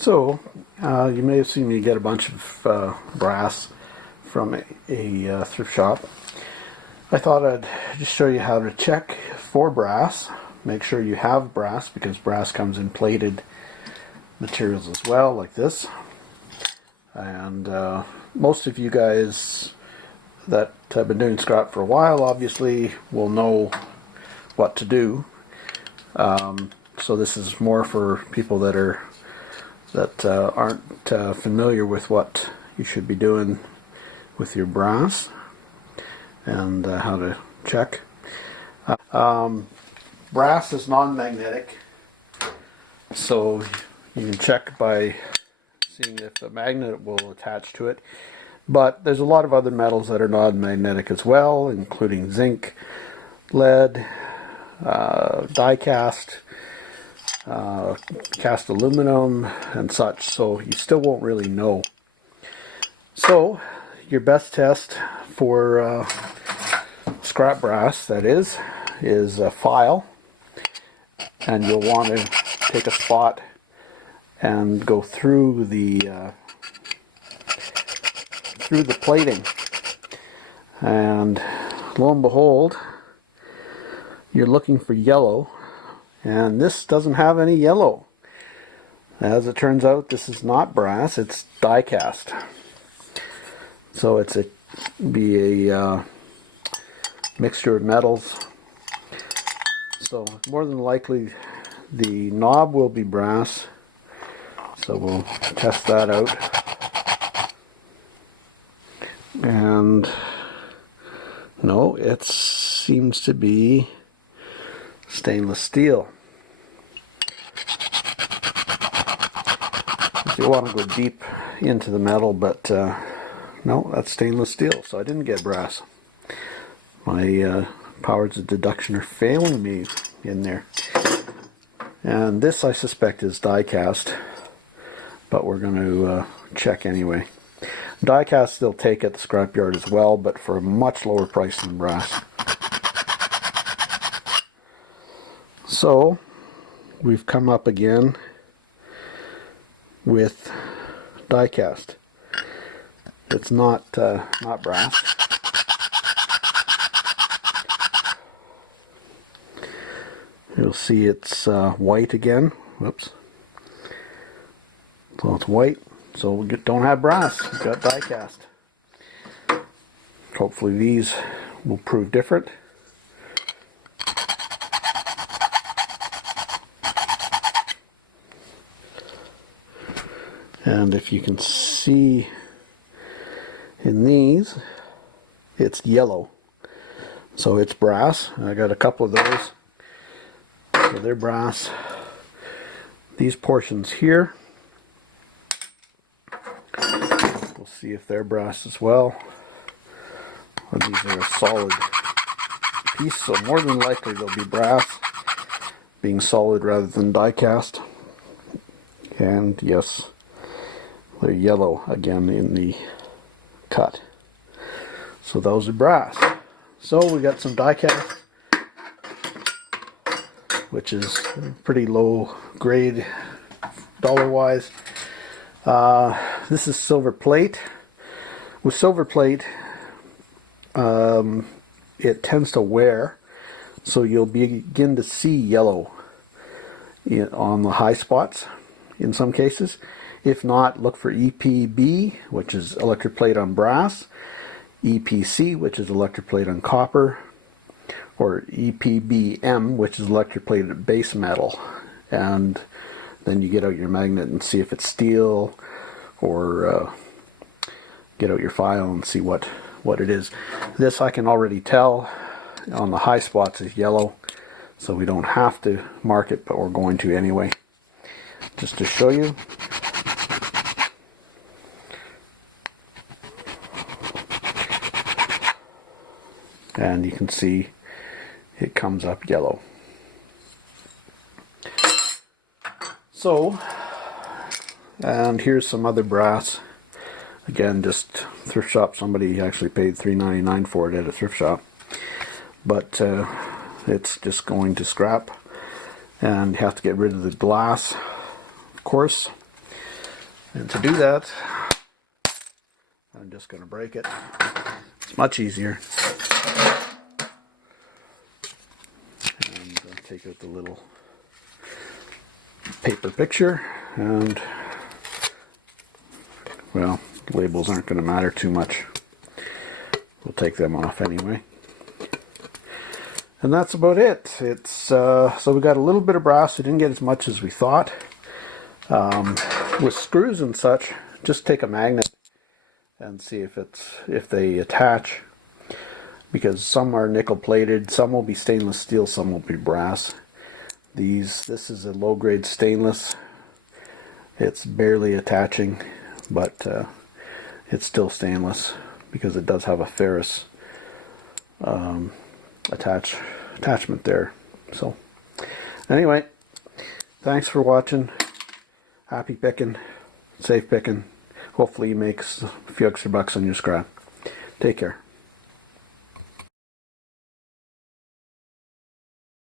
So, you may have seen me get a bunch of brass from a thrift shop. I thought I'd just show you how to check for brass. Make sure you have brass, because brass comes in plated materials as well, like this. And most of you guys that have been doing scrap for a while obviously will know what to do. So this is more for people that aren't familiar with what you should be doing with your brass and how to check. Brass is non-magnetic, so you can check by seeing if the magnet will attach to it. But there's a lot of other metals that are non-magnetic as well, including zinc, lead, die-cast, cast aluminum, and such, so you still won't really know. So your best test for scrap brass, that is a file, and you'll want to take a spot and go through the plating, and lo and behold, you're looking for yellow, and this doesn't have any yellow. As it turns out, this is not brass, it's die cast. So it's be a mixture of metals. So more than likely the knob will be brass. So we'll test that out. And no, it seems to be stainless steel. You want to go deep into the metal, but no, that's stainless steel, so I didn't get brass. My powers of deduction are failing me in there. And this, I suspect, is die cast, but we're going to check anyway. Die cast they'll take at the scrapyard as well, but for a much lower price than brass. So we've come up again with die cast. It's not brass. You'll see it's white again. Whoops. So it's white. So we don't have brass. We've got die cast. Hopefully these will prove different. And if you can see in these, it's yellow. So it's brass. I got a couple of those. So they're brass. These portions here, we'll see if they're brass as well. And these are a solid piece, so more than likely they'll be brass, being solid rather than die cast. And yes, they're yellow again in the cut. So those are brass. So we got some die cast, which is pretty low grade dollar wise. This is silver plate. With silver plate, it tends to wear, so you'll begin to see yellow on the high spots in some cases. If not, look for EPB, which is electroplate on brass, EPC, which is electroplate on copper, or EPBM, which is electroplated base metal. And then you get out your magnet and see if it's steel, or get out your file and see what it is. This I can already tell on the high spots is yellow, so we don't have to mark it, but we're going to anyway, just to show you. And you can see it comes up yellow. So, and here's some other brass. Again, just thrift shop. Somebody actually paid $3.99 for it at a thrift shop. But it's just going to scrap, and you have to get rid of the glass, of course. And to do that, I'm just going to break it. It's much easier. And take out the little paper picture, and well, labels aren't going to matter too much. We'll take them off anyway. And that's about it. It's so we got a little bit of brass. We didn't get as much as we thought. With screws and such, just take a magnet and see if they attach, because some are nickel plated, some will be stainless steel, some will be brass. This is a low grade stainless. It's barely attaching, but it's still stainless because it does have a ferrous attachment there. So anyway, thanks for watching. Happy picking, safe picking. Hopefully you make a few extra bucks on your scrap. Take care.